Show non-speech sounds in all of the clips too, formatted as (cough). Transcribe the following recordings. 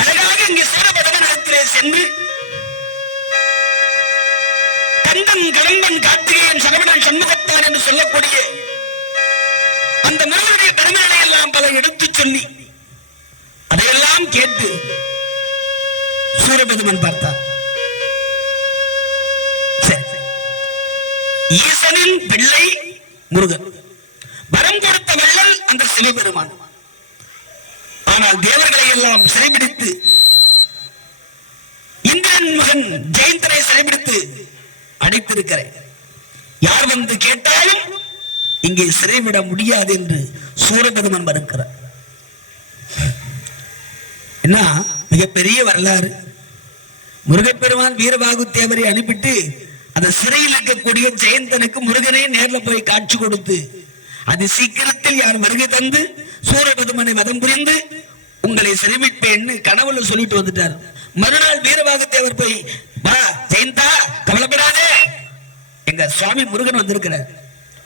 அழகாக இங்கே சூரபதமனத்திலே சென்று கந்தன் கடம்பன் கார்த்திகேயன் சரவணன் சண்முகத்தான் என்று சொல்லக்கூடிய அந்த முருகனுடைய பெருமைகளை எல்லாம் பல எடுத்துச் சொல்லி அதையெல்லாம் கேட்டு சூரபெருமன் பார்த்தார். ஈசனின் பிள்ளை முருகன். வரம் கொடுத்த அந்த சிவபெருமான். ஆனால் தேவர்களை எல்லாம் சிறைபிடித்து இந்திரன் மகன் ஜெயந்தனை சிறைபிடித்து அடைத்திருக்கிறேன் யார் வந்து கேட்டாலும் இங்கே சிறைவிட முடியாது என்று சூரபெருமன் மறுக்கிறார். என்ன? மிகப்பெரிய வரலாறு. முருகப்பெருமான் வீரபாகு தேவரை அனுப்பிட்டு அந்த சிறையில் இருக்கக்கூடிய ஜெயந்தனுக்கு முருகனே நேர்ல போய் காட்சி கொடுத்து அது சீக்கிரத்தில் யார் வருகை தந்து சூரபதுமனை வதம் புரிந்து உங்களை சிரமிப்பேன்னு கனவுல சொல்லிட்டு வந்துட்டார். மறுநாள் வீரபாகத்தேவர் போய் வா ஜெயந்தா கவலைப்படாதே. எங்க சுவாமி முருகன் வந்திருக்கிறார்.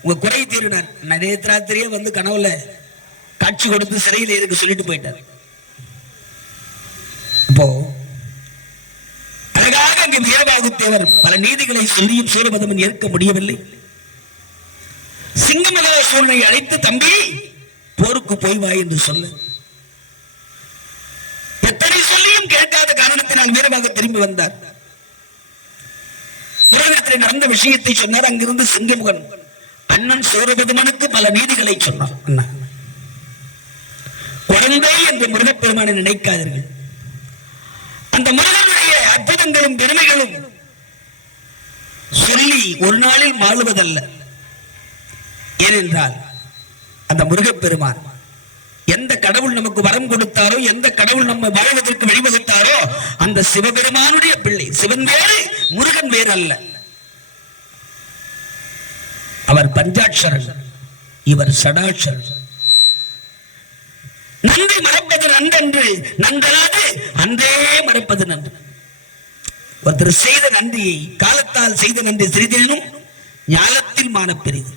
உங்க குறை தீருனார். நிறைய வந்து கனவுல காட்சி கொடுத்து சிறையில் இருக்க சொல்லிட்டு போயிட்டார். இப்போ அழகாக அங்கே வீரபாகுத்தேவர் பல நீதிகளை சொல்லியும் சூரபதமன் ஏற்க முடியவில்லை. சிங்கமல சூழ்நிலை அழைத்து தம்பி போருக்கு போய் வா என்று சொல்ல. எத்தனை சொல்லியும் கேட்காத காரணத்தினால் வீரமாக திரும்பி வந்தார். முருகத்தில் நடந்த விஷயத்தை சொன்னார். அங்கிருந்து சிங்கமுகன் அண்ணன் சூரபெருமனுக்கு பல நீதிகளை சொன்னார் அண்ணா. குழந்தை என்று முருகப்பெருமானை நினைக்காதீர்கள். அந்த முருகனுடைய அற்புதங்களும் பெருமைகளும் சொல்லி ஒரு நாளில் மாறுவதல்ல. ஏனென்றால் அந்த முருகப்பெருமான் எந்த கடவுள் நமக்கு வரம் கொடுத்தாரோ எந்த கடவுள் நம்ம வாழ்வதற்கு வழிவகுத்தாரோ அந்த சிவபெருமானுடைய பிள்ளை சிவன் வேறு முருகன் வேறு அல்ல. அவர் பஞ்சாட்சரன் இவர் சடாட்சரன். நன்றி மறப்பது நன்றென்று நன்றலாது அன்றே மறப்பது நன்று. ஒருத்தர் செய்த நன்றியை காலத்தால் செய்த நன்றி சிறிதெனும் ஞாலத்தில் மான பெரிது.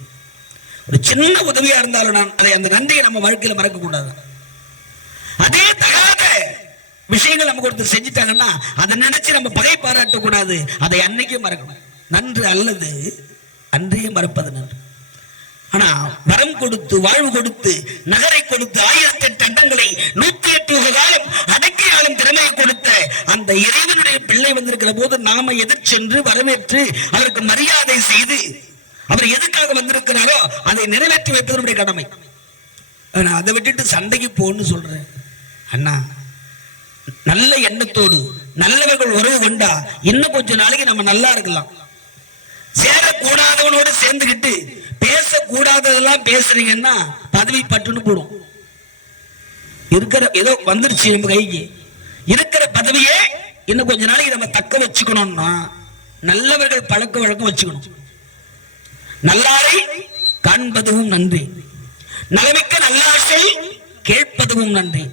ஒரு சின்ன உதவியா இருந்தாலும் நான் அதை அந்த நன்றியை நம்ம வாழ்க்கையில மறக்க கூடாது அதே தகாத விஷயங்கள் நமக்கு ஒருத்தர் செஞ்சுட்டாங்கன்னா அதை நினைச்சு நம்ம பகை பாராட்ட கூடாது அதை அன்னைக்கே மறக்கணும். நன்று அல்லது அன்றையே மறப்பது நன்று. ஆனா வரம் கொடுத்து வாழ்வு கொடுத்து நகரை கொடுத்து ஆயிரத்தி எட்டு அண்டங்களை நூத்தி எட்டு காலம் அடக்கி ஆளும் திறமையை கொடுத்த அந்த இறைவனுடைய பிள்ளை வந்திருக்கிற போது நாம எதிர் சென்று வரவேற்று அதற்கு மரியாதை செய்து அவர் எதுக்காக வந்திருக்கிறாரோ அதை நிறைவேற்றி வைப்பது நம்முடைய கடமை. நான் அதை விட்டுட்டு சண்டைக்கு போன்னு சொல்றேன். அண்ணா நல்ல எண்ணத்தோடு நல்லவர்கள் உறவு கொண்டா இன்னும் கொஞ்ச நாளைக்கு நம்ம நல்லா இருக்கலாம். சேரக்கூடாதவனோடு சேர்ந்துக்கிட்டு பேசக்கூடாததெல்லாம் பேசுறீங்கன்னா பதவி பட்டுன்னு போடும். இருக்கிற ஏதோ வந்துருச்சு நம்ம கைக்கு. இருக்கிற பதவியே இன்னும் கொஞ்ச நாளைக்கு நம்ம தக்க வச்சுக்கணும்னா நல்லவர்கள் பழக்க வழக்கம் வச்சுக்கணும். நல்லாரை காண்பதும் நன்றி. நலமிக்க நல்லாசை கேட்பதும் நன்றி.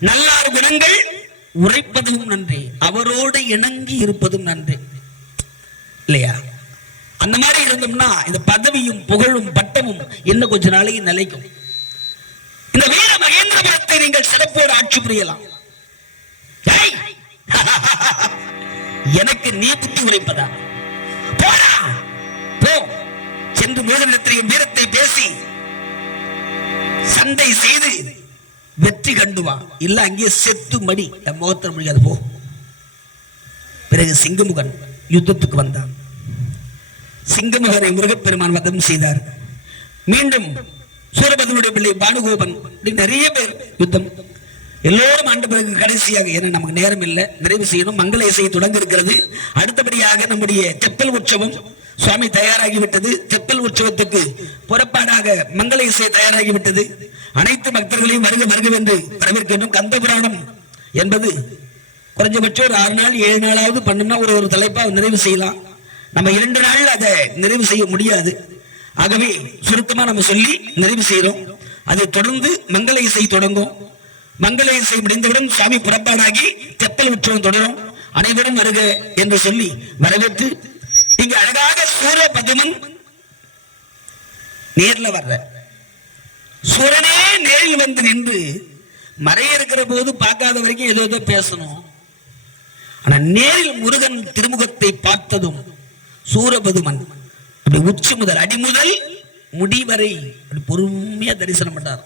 நல்லார் குணங்கள் உரைப்பதும் நன்றி. அவரோடு இணங்கி இருப்பதும் நன்றி. இல்லையா? அந்த மாதிரி இருந்தோம்னா இந்த பதவியும் புகழும் பட்டமும் இன்னும் கொஞ்ச நாளைக்கு நிலைக்கும். இந்த வீர மகேந்திரபுரத்தை நீங்கள் சிறப்போடு ஆட்சி புரியலாம். (laughs) எனக்கு நீ புத்தி உரைப்பதா சென்று முருகனிடத்தில் வீரத்தை பேசி சண்டை செய்து வெற்றி கண்டு வா. இல்ல அங்கேயே செத்து மடி. என் முகத்தில் முடியாது போ. பிறகு சிங்கமுகன் யுத்தத்துக்கு வந்தான். சிங்கமுகனை முருகப்பெருமான் வதம் செய்தார். மீண்டும் சூரபதனுடைய பிள்ளை பானுகோபன் நிறைய பேர் யுத்தம். எல்லோரும் ஆண்டு பிறகு கடைசியாக ஏன்னா நமக்கு நேரம் இல்லை நிறைவு செய்யணும். மங்கள இசையை தொடங்க இருக்கிறது அடுத்தபடியாக நம்முடைய தெப்பல் உற்சவம் சுவாமி தயாராகிவிட்டது. தெப்பல் உற்சவத்துக்கு புறப்பாடாக மங்கள இசை தயாராகிவிட்டது. அனைத்து பக்தர்களையும் வருக வருகவென்று வரவேற்கின்றோம். கந்த புராணம் என்பது குறைஞ்சபட்சம் ஒரு ஆறு நாள் ஏழு நாளாவது பண்ணோம்னா ஒரு ஒரு தலைப்பா நிறைவு செய்யலாம். நம்ம இரண்டு நாள் அதை நிறைவு செய்ய முடியாது. ஆகவே சுருக்கமா நம்ம சொல்லி நிறைவு செய்யறோம் அதை தொடர்ந்து மங்கள இசை தொடங்கும். மங்கள இசை முடிந்தவுடன் சுவாமி புறப்பாடாகி தெப்பல் உற்சவம் தொடரும். அனைவரும் வருக என்று சொல்லி வரவேற்று இங்க அழகாக சூரிய பதுமன் நேர்ல வர்ற. சூரனே நேரில் வந்து நின்று மறைய இருக்கிற போது பார்க்காத வரைக்கும் ஏதோ ஏதோ பேசணும். ஆனா நேரில் முருகன் திருமுகத்தை பார்த்ததும் சூரபதுமன் அப்படி உச்சி முதல் அடி முதல் முடிவரை அப்படி பொறுமையா தரிசனம் பண்ணார்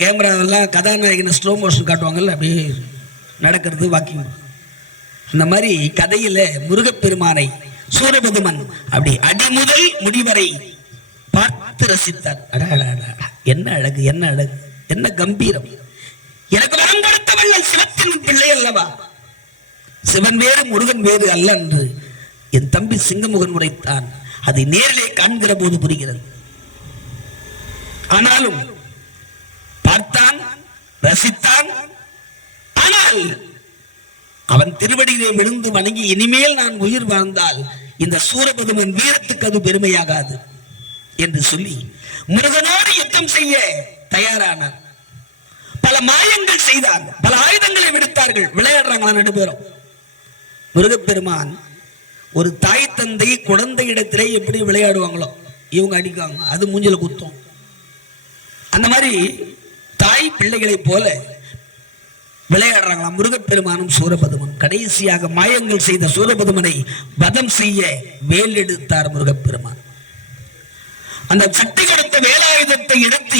கேமராவெல்லாம் கதாநாயகனை ஸ்லோ மோஷன் காட்டுவாங்கல்ல அப்படியே நடக்கிறது வாக்கிங். அந்த மாதிரி கதையில முருகப்பெருமானை சூரபதுமன். அப்படி அடிமுதல் முடிவரை பார்த்து ரசித்தார். என்ன அழகு என்ன அழகு என்ன கம்பீரம். எனக்கு வரம் கொடுத்தவள் சிவத்தின் பிள்ளை அல்லவா? சிவன் வேறு முருகன் வேறு அல்ல என்று என் தம்பி சிங்கமுகன் உரைத்தான். அதை நேரிலே காண்கிற போது புரிகிறது. ஆனாலும் பார்த்தான் ரசித்தான். ஆனால் அவன் திருவடியிலே விழுந்து வணங்கி இனிமேல் நான் உயிர் வாழ்ந்தால் இந்த சூரபதுமன் வீரத்துக்கு அது பெருமையாகாது என்று சொல்லி முருகனோடு யுத்தம் செய்ய தயாரானார் பல மாயங்கள் செய்தார் பல ஆயுதங்களை விடுத்தார்கள். விளையாடுறாங்களா ரெண்டு பேரும். முருகப்பெருமான் ஒரு தாய் தந்தை குழந்தை இடத்திலே எப்படி விளையாடுவாங்களோ இவங்க அடிக்காங்க அது மூஞ்சில குத்தும். அந்த மாதிரி தாய் பிள்ளைகளைப் போல விளையாடுறாங்களாம் முருகப்பெருமானும் சூரபதுமன். கடைசியாக மாயங்கள் செய்த சூரபதுமனை வதம் செய்ய வேல் எடுத்தார் முருகப்பெருமான். அந்த சக்தி கொடுத்த வேலாயுதத்தை எடுத்து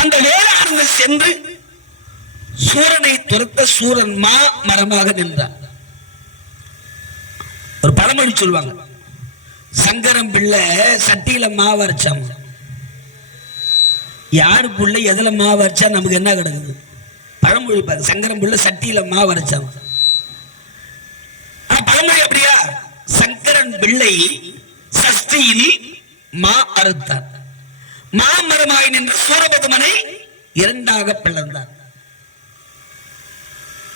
அந்த வேளாண்மை சென்று சூரனை துரத்த சூரன் மா மரமாக நின்றான். ஒரு பழமொழி சொல்லுவாங்க சங்கரம் பிள்ளை சட்டியில மா அரைச்சான் யாரு புள்ள எதுல மாவு அரைச்சா நமக்கு என்ன கிடக்குது? பழமொழி பாரு சங்கரம் புள்ள சட்டியில மாவு அரைச்சான் பழமொழி அப்படியா? சங்கரன் பிள்ளை சஷ்டியில் மா அறுத்தார். மாமரமாய் நின்ற சூரபதுமனை இரண்டாக பிளந்தார்.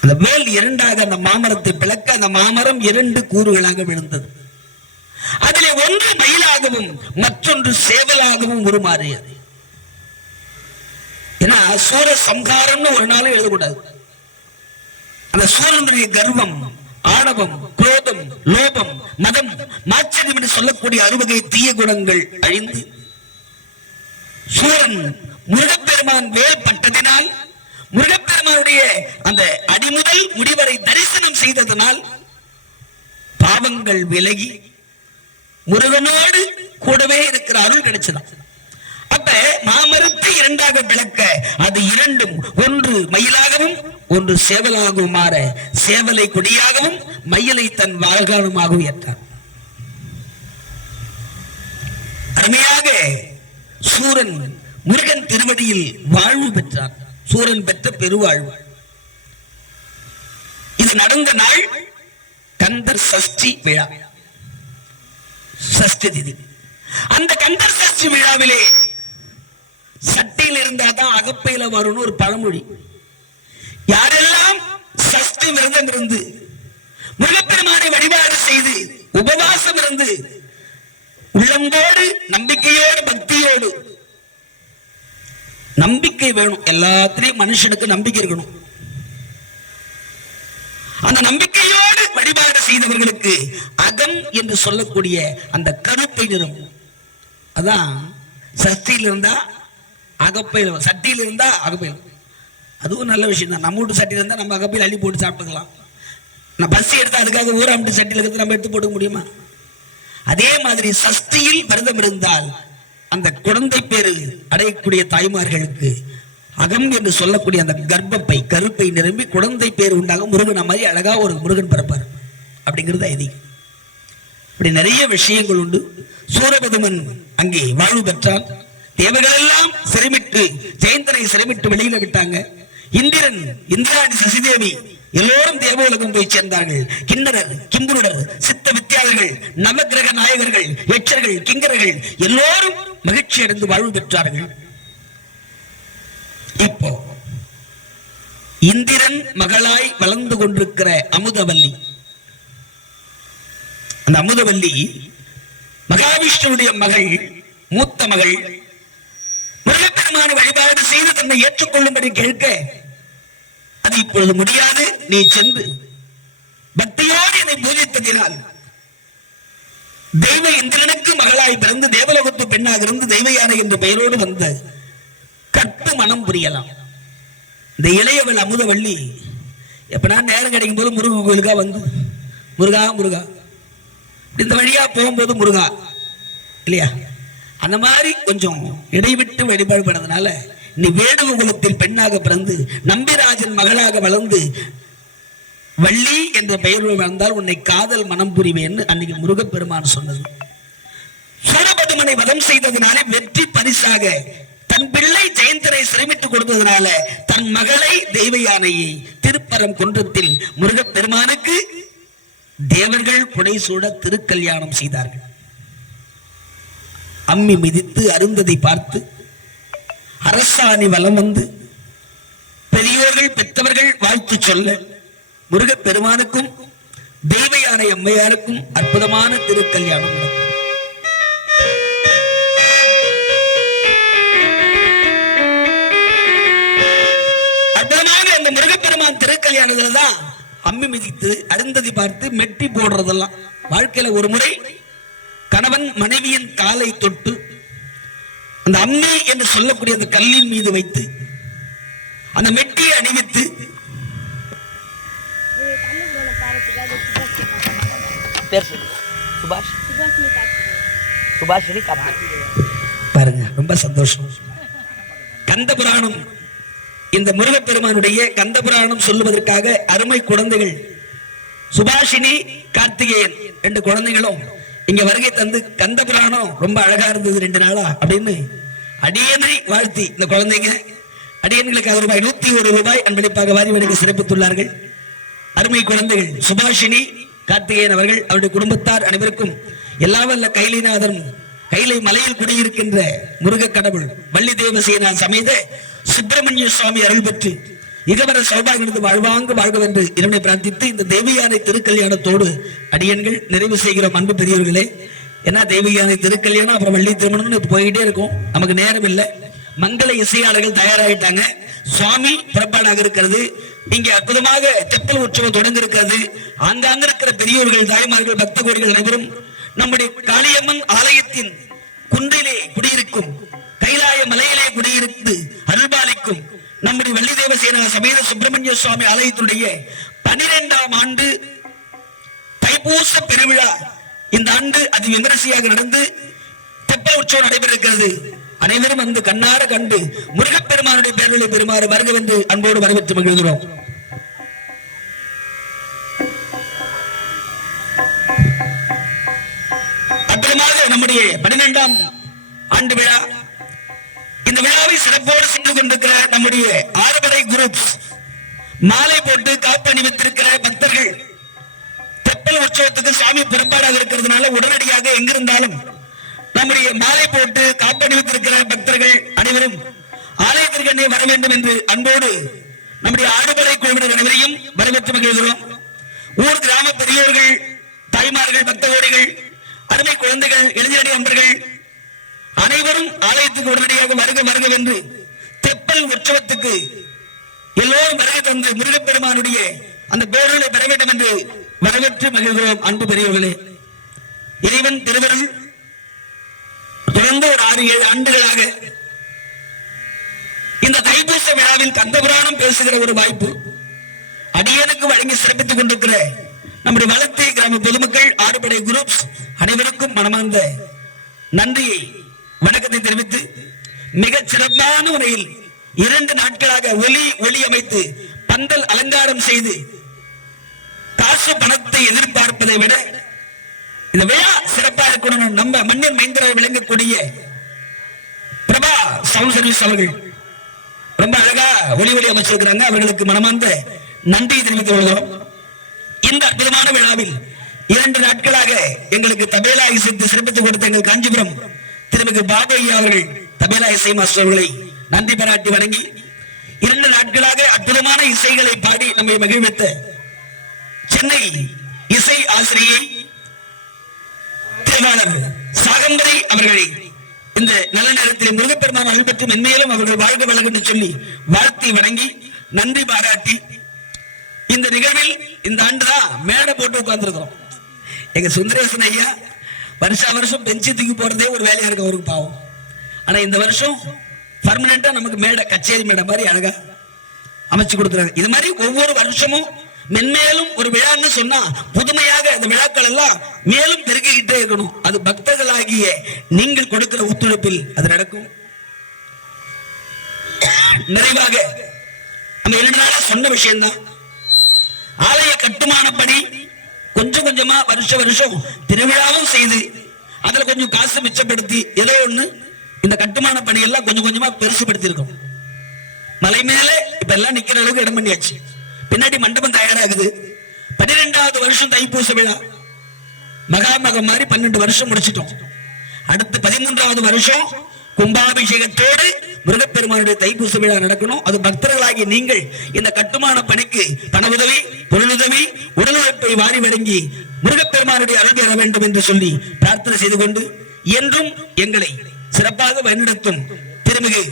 அந்த வேல் இரண்டாக அந்த மாமரத்தை பிளக்க அந்த மாமரம் இரண்டு கூறுகளாக விழுந்தது. அதிலே ஒன்று மயிலாகவும் மற்றொன்று சேவலாகவும் உருமாறியது. ஏன்னா சூர சம்ஹாரம்னு ஒரு நாளும் எழுதக்கூடாது. அந்த சூரனுடைய கர்வம் ஆணவம் குரோதம் லோபம் மதம் மாச்சரியம் என்று சொல்லக்கூடிய அறுவகை தீய குணங்கள் அழிந்து சூரன் முருகப்பெருமான் வேல் பட்டதினால் முருகப்பெருமானுடைய அந்த அடிமுதல் முடிவரை தரிசனம் செய்ததனால் பாவங்கள் விலகி முருகனோடு கூடவே இருக்கிற அருள் கிடைச்சதான் அப்ப மாமரத்தை இரண்டாக விளக்க அது இரண்டும் ஒன்று மயிலாகவும் ஒன்று சேவலாகவும் மாற சேவலை கொடியாகவும் மயிலை தன் வாகனமாகவும் ஏற்றார் அருமையாக சூரன் முருகன் திருவடியில் வாழ்வு பெற்றார். சூரன் பெற்ற பெருவாழ்வு. இது நடந்த நாள் கந்தர் சஷ்டி விழா. சஷ்டி திதி. அந்த கந்தர் சஷ்டி விழாவிலே சட்டியில் இருந்தாதான் அகப்பையில வரும்னு ஒரு பழமொழி. யாரெல்லாம் சஷ்டி விரதம் இருந்து முகப்பெருமானை வழிபாடு செய்து உபவாசம் இருந்து உள்ளம்போடு நம்பிக்கையோடு பக்தியோடு நம்பிக்கை வேணும். எல்லாத்திலையும் மனுஷனுக்கு நம்பிக்கை இருக்கணும். அந்த நம்பிக்கையோடு வழிபாடு செய்தவர்களுக்கு அகம் என்று சொல்லக்கூடிய அந்த கருப்பை நிறம். அதான் சஷ்டியில் இருந்தா அகப்பையில் சட்டியில் இருந்தால் அகப்பையில் அதுவும் நல்ல விஷயம் தான் நம்ம வீட்டு சட்டியில் இருந்தால் நம்ம அகப்பையில் அள்ளி போட்டு சாப்பிட்டுக்கலாம். நான் பஸ் எடுத்து அதுக்காக ஊராமட்டு சட்டியில் இருக்கிறது நம்ம எடுத்து போட்டுக்க முடியுமா? அதே மாதிரி சஷ்டியில் விரதம் இருந்தால் அந்த குழந்தை பேரு அடையக்கூடிய தாய்மார்களுக்கு அகம் என்று சொல்லக்கூடிய அந்த கர்ப்பப்பை கருப்பை நிரம்பி குழந்தை பேர் உண்டாக முருகன் மாதிரி அழகா ஒரு முருகன் பிறப்பார். அப்படிங்கிறது ஐதீகம். இப்படி நிறைய விஷயங்கள் உண்டு. சூரபதுமன் அங்கே வாழ்வு பெற்றான். தேவர்கள் எல்லாம் ஜெயந்தனை சிறைமிட்டு வெளியில விட்டாங்க. இந்திரன் இந்திராணி சசிதேவி எல்லோரும் தேவோலகம் போய் சேர்ந்தார்கள். கிண்ணரர் கிம்புருடர் சித்த வித்தியாளர்கள் நவகிரக நாயகர்கள் எச்சர்கள் கிங்கரர்கள் எல்லோரும் மகிழ்ச்சி அடைந்து வாழ்வு பெற்றார்கள். இப்போ இந்திரன் மகளாய் வளர்ந்து கொண்டிருக்கிற அமுதவல்லி. அந்த அமுதவல்லி மகாவிஷ்ணுடைய மகள் மூத்த மகள் முருகப்பெருமான வழிபாடு செய்து தன்னை ஏற்றுக்கொள்ளும்படி கேட்க அது இப்பொழுது முடியாது நீ சென்று பக்தியோடு என்னை பூஜித்ததினால். தெய்வ இந்திரனுக்கு மகளாய் பிறந்து தேவலோகத்து பெண்ணாக இருந்து தெய்வ யானை என்ற பெயரோடு வந்த கற்பு மனம் புரியலாம். இந்த இளையவள் அமுதவள்ளி எப்ப நேரம் கிடைக்கும் போது முருகன் கோயிலுக்கா வந்து முருகா முருகா. இந்த வழியா போகும்போது முருகா இல்லையா? அந்த மாதிரி கொஞ்சம் இடைவிட்டு வழிபாடு பண்ணதுனால நீ வேடுவ குலத்தில் பெண்ணாக பிறந்து நம்பிராஜன் மகளாக வளர்ந்து வள்ளி என்ற பெயர் வளர்ந்தால் உன்னை காதல் மனம் புரிவேன்னு அன்னைக்கு முருகப்பெருமான் சொன்னது. சூரபதுமனை வதம் செய்ததினாலே வெற்றி பரிசாக தன் பிள்ளை ஜெயந்தனை சிரமித்துக் கொடுத்ததுனால தன் மகளை தெய்வ யானையை திருப்பரம் குன்றத்தில் முருகப்பெருமானுக்கு தேவர்கள் புடைசூட திருக்கல்யாணம் செய்தார்கள். அம்மி மிதித்து அருந்ததை பார்த்து அரசாணி வலம் வந்து பெரியோர்கள் பெற்றவர்கள் வாழ்த்து சொல்ல முருகப் பெருமானுக்கும் தெய்வ யானை அம்மையாருக்கும் அற்புதமான திருக்கல்யாணம் நடந்தது அற்புதமாக அந்த முருகப்பெருமான் திருக்கல்யாணத்துல தான் அம்மி மிதித்து அருந்ததி பார்த்து மெட்டி போடுறதெல்லாம். வாழ்க்கையில ஒரு முறை கணவன் மனைவியின் காலை தொட்டு அந்த அம்மி என்று சொல்லக்கூடிய அந்த கல்லின் மீது வைத்து அந்த மெட்டியை அணிவித்து பாருங்க ரொம்ப சந்தோஷம். கந்த புராணம் இந்த முருகப்பெருமானுடைய கந்த புராணம் சொல்லுவதற்காக அருமை குழந்தைகள் சுபாஷினி கார்த்திகேயன் ரெண்டு குழந்தைகளும் இங்க வருகை தந்து கந்த புராணம் ரொம்ப அழகா இருந்தது ரெண்டு நாளா அப்படின்னு அடியனை வாழ்த்தி இந்த குழந்தைங்க. அடியன்களுக்கு அது ரூபாய் நூத்தி ஒரு ரூபாய் அன்பளிப்பாக வாரி வழங்கி சிறப்பித்துள்ளார்கள். அருமை குழந்தைகள் சுபாஷினி கார்த்திகேயன் அவர்கள் அவருடைய குடும்பத்தார் அனைவருக்கும் எல்லா வல்ல கைலிநாதன் கைலை மலையில் குடியிருக்கின்ற முருக கடவுள் வள்ளி தேவசேனா சமேத சுப்பிரமணிய சுவாமி அருள் பெற்று இகவர சௌபாகிருந்து வாழ்வாங்கு வாழ்கவென்று இரண்டை பிரார்த்தித்து இந்த தேவியானை திருக்கல்யாணத்தோடு அடியன்கள் நிறைவு செய்கிறோம் அன்பு பெரியவர்களே ஏன்னா தேவியானை திருக்கல்யாணம் அப்புறம் வள்ளி திருமணம்னு போயிட்டே இருக்கும். நமக்கு நேரம் இல்லை. மங்கள இசையாளர்கள் தயாராகிட்டாங்க சுவாமி புறப்பாடாக இருக்கிறது. இங்க அற்புதமாக தெப்பல் உற்சவம் தொடங்க இருக்கிறது. ஆங்காங்க இருக்கிற பெரியோர்கள் தாய்மார்கள் பக்த கோடிகள் அனைவரும் நம்முடைய காளியம்மன் ஆலயத்தின் குன்றிலே குடியிருக்கும் கைலாய மலையிலே குடியிருந்து அருள்பாலிக்கும் நம்முடைய வெள்ளி தேவசேனா சமேத சுப்பிரமணிய சுவாமி ஆலயத்தினுடைய பனிரெண்டாம் ஆண்டு தைப்பூச பெருவிழா இந்த ஆண்டு அது விமரிசையாக நடந்து தெப்ப உற்சவம் நடைபெற இருக்கிறது அனைவரும் வந்து கண்ணார கண்டு முருகப்பெருமானுடைய பேரலை பெறுமாறு வருகவென்று அன்போடு வரவேற்று மகிழ்கிறோம். அற்புதமாக நம்முடைய பன்னிரெண்டாம் ஆண்டு விழா இந்த விழாவை சிறப்போடு செய்து கொண்டிருக்கிற நம்முடைய ஆறுபடை குரூப் மாலை போட்டு காப்பணிவித்திருக்கிற பக்தர்கள் தெப்பல் உற்சவத்துக்கு சாமி பொறுப்பாடாக இருக்கிறதுனால உடனடியாக எங்கிருந்தாலும் நம்முடைய மாலை போட்டு காப்பணிவித்திருக்கிற பக்தர்கள் அனைவரும் ஆலயத்திற்கு வர வேண்டும் என்று அன்போடு நம்முடைய ஆடுபடை குழுவினர் அனைவரையும் வரவேற்று மகிழ்கிறோம். ஊர் கிராம பெரியோர்கள் தாய்மார்கள் பக்தகோடிகள் அருமை குழந்தைகள் இளைஞரணி நண்பர்கள் அனைவரும் ஆலயத்துக்கு உடனடியாக வருக வருக என்று தெப்பல் உற்சவத்துக்கு எல்லோரும் வருகை தந்து முருகப்பெருமானுடைய அந்த பேரலை பெற வேண்டும் என்று வரவேற்று மகிழ்கிறோம். அன்பு பெரியவர்களே இறைவன் திருவருள் தொடர்ந்து ஒரு ஆறு ஏழு ஆண்டுகளாக இந்த தைப்பூச விழாவில் கந்தபுராணம் பேசுகிற ஒரு வாய்ப்பு அடியனுக்கு வழங்கி சிறப்பித்துக் கொண்டிருக்கிற நம்முடைய வளர்த்தி கிராம பொதுமக்கள் ஆறுபடை குரூப்ஸ் அனைவருக்கும் மனமார்ந்த நன்றியை வணக்கத்தை தெரிவித்து மிகச் சிறப்பான முறையில் இரண்டு நாட்களாக ஒலி ஒளி அமைத்து பந்தல் அலங்காரம் செய்து காசு பணத்தை எதிர்பார்ப்பதை விட இந்த விழா சிறப்பா இருக்கணும் நம்ம மன்னன் மைந்தராக விளங்கக்கூடிய பிரபா சவுண்ட் சர்வீஸ் அவர்கள் ரொம்ப அழகா ஒளி ஒளி அமைச்சிருக்கிறாங்க. அவர்களுக்கு மனமார்ந்த நன்றியை தெரிவித்துக் கொள்கிறோம். இந்த அற்புதமான விழாவில் இரண்டு நாட்களாக எங்களுக்கு தபேலா இசைத்து சிறப்பித்துக் கொடுத்த எங்கள் காஞ்சிபுரம் திருமிகு பாபையா அவர்கள் தபேலா இசை மாஸ்டர் அவர்களை நன்றி பாராட்டி வணங்கி இரண்டு நாட்களாக அற்புதமான இசைகளை பாடி நம்மை மகிழ்வித்த சென்னை இசை ஆசிரியை திருவாளர் சாகம்பரை அவர்களை இந்த நல்ல நேரத்தில் முருகப்பெருமான் அருள் பெற்று மென்மேலும் அவர்கள் வாழ்க வளம் என்று சொல்லி வாழ்த்தி வணங்கி நன்றி பாராட்டி இந்த நிகழ்வில் இந்த ஆண்டுதான் மேடை போட்டு உட்கார்ந்துருக்கிறோம். எங்க சுந்தரேசன் ஐயா வருஷா வருஷம் பெஞ்சு தூக்கி போறதே ஒரு வேலையா இருக்கு அவருக்கு பாவம். ஆனா இந்த வருஷம் பர்மனண்டா நமக்கு மேடை கச்சேரி மேடை மாதிரி அழகா அமைச்சு கொடுக்குறாங்க. இது மாதிரி ஒவ்வொரு வருஷமும் மென்மேலும் ஒரு விழான்னு சொன்னா புதுமையாக அந்த விழாக்கள் எல்லாம் மேலும் பெருகிக்கிட்டே இருக்கணும். அது பக்தர்களாகிய நீங்கள் கொடுக்கிற ஒத்துழைப்பில் அது நடக்கும். நிறைவாக நம்ம இரண்டு நாளா சொன்ன விஷயம்தான். ஆலய கட்டுமான பணி கொஞ்சம் கொஞ்சமா வருஷ வருஷம் திருவிழாவும் செய்து அதுல கொஞ்சம் காசு மிச்சப்படுத்தி ஏதோ ஒண்ணு இந்த கட்டுமான பணியெல்லாம் கொஞ்சம் கொஞ்சமா பெருசுபடுத்தி இருக்கோம் மலை மேலே இப்ப எல்லாம் நிக்கிற அளவுக்கு இடம் பண்ணியாச்சு. பின்னாடி மண்டபம் தயாராகுது. பன்னிரெண்டாவது வருஷம் தைப்பூச விழா. மகாமகம் மாதிரி பன்னெண்டு வருஷம் முடிச்சிட்டோம். அடுத்து பதிமூன்றாவது வருஷம் கும்பாபிஷேகத்தோடு முருகப்பெருமானுடைய தைப்பூச விழா நடக்கணும். அது பக்தர்களாகி நீங்கள் இந்த கட்டுமான பணிக்கு பண உதவி பொருளுதவி உடல் உழைப்பை வாரி வழங்கி முருகப்பெருமானுடைய அருள் பெற வேண்டும் என்று சொல்லி பிரார்த்தனை செய்து கொண்டு என்றும் எங்களை சிறப்பாக வழிநடத்தும் திருமிகு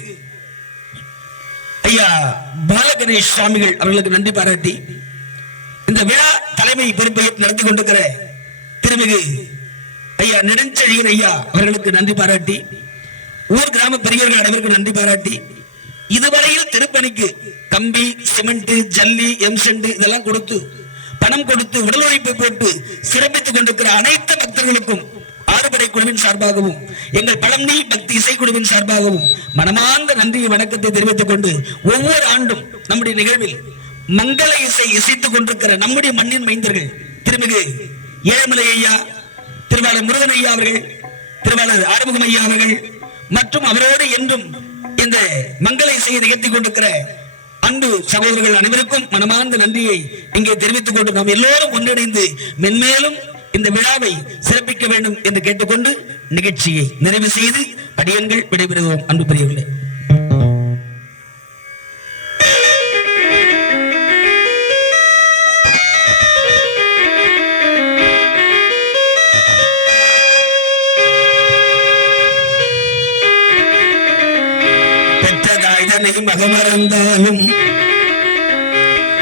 ஐயா பாலகணேஷ் சுவாமிகள் அவர்களுக்கு நன்றி பாராட்டி இந்த விழா தலைமை பொறுப்பை நடத்தி கொண்டிருக்கிற திருமிகு ஐயா நெடுஞ்செழியன் ஐயா அவர்களுக்கு நன்றி பாராட்டி ஊர் கிராம பெரியவர்கள் அனைவருக்கும் நன்றி பாராட்டி. இதுவரையில் திருப்பணிக்கு கம்பி சிமெண்ட் ஜல்லி எம்செண்ட் இதெல்லாம் கொடுத்து பணம் கொடுத்து உடல் உழைப்பு போட்டு சிறப்பித்துக் கொண்டிருக்கிற அனைத்து பக்தர்களுக்கும் ஆறுபடை குழுவின் சார்பாகவும் எங்கள் பழனி பக்தி இசைக்குழுவின் சார்பாகவும் மனமார்ந்த நன்றி வணக்கத்தை தெரிவித்துக் கொண்டு ஒவ்வொரு ஆண்டும் நம்முடைய நிகழ்வில் மங்கள இசை இசைத்துக் கொண்டிருக்கிற நம்முடைய மண்ணின் மைந்தர்கள் திருமிகு ஏழுமலை ஐயா திருவாளர் முருகன் ஐயா அவர்கள் திருவாளர் ஆறுமுகம் ஐயா அவர்கள் மற்றும் அவரோடு என்றும் இந்த மங்கள இசையை நிகழ்த்தி கொண்டிருக்கிற அன்பு சகோதரர்கள் அனைவருக்கும் மனமார்ந்த நன்றியை இங்கே தெரிவித்துக் கொண்டு நாம் எல்லோரும் ஒன்றிணைந்து மென்மேலும் இந்த விழாவை சிறப்பிக்க வேண்டும் என்று கேட்டுக்கொண்டு நிகழ்ச்சியை நிறைவு செய்து அடியன்கள் விடைபெறுவோம். அன்பு பெரியவர்களே பெற்றதாய் தன்னை மகமறந்தாலும்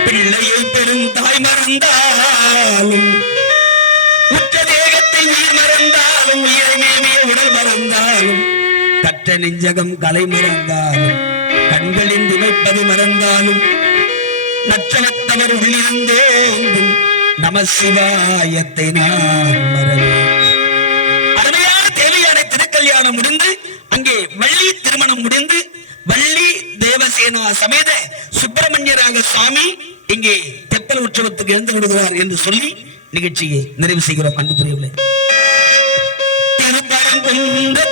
பிள்ளையை பெரும் தாய் மறந்தாலும் உற்ற தேகத்தை உயிர் மறந்தாலும் உயிரை மேவிய உடல் மறந்தாலும் கற்ற நெஞ்சகம் கலை மறந்தாலும் கண்களின் திமைப்பது மறந்தாலும் நற்றவத்தவர் உள்ளிருந்தோங்கும் நம சிவாயத்தை நான் மறவேன். அருமையான தேவையான திருக்கல்யாணம் முடிந்து அங்கே வள்ளி திருமணம் முடிந்து சமேத சுப்பிரமணியராக சுவாமி இங்கே தெப்பல் உற்சவத்துக்கு எழுந்து விடுகிறார் என்று சொல்லி நிகழ்ச்சியை நிறைவு செய்கிறோம். அன்புக்குரியவர்களே. திருப்பரங்குன்ற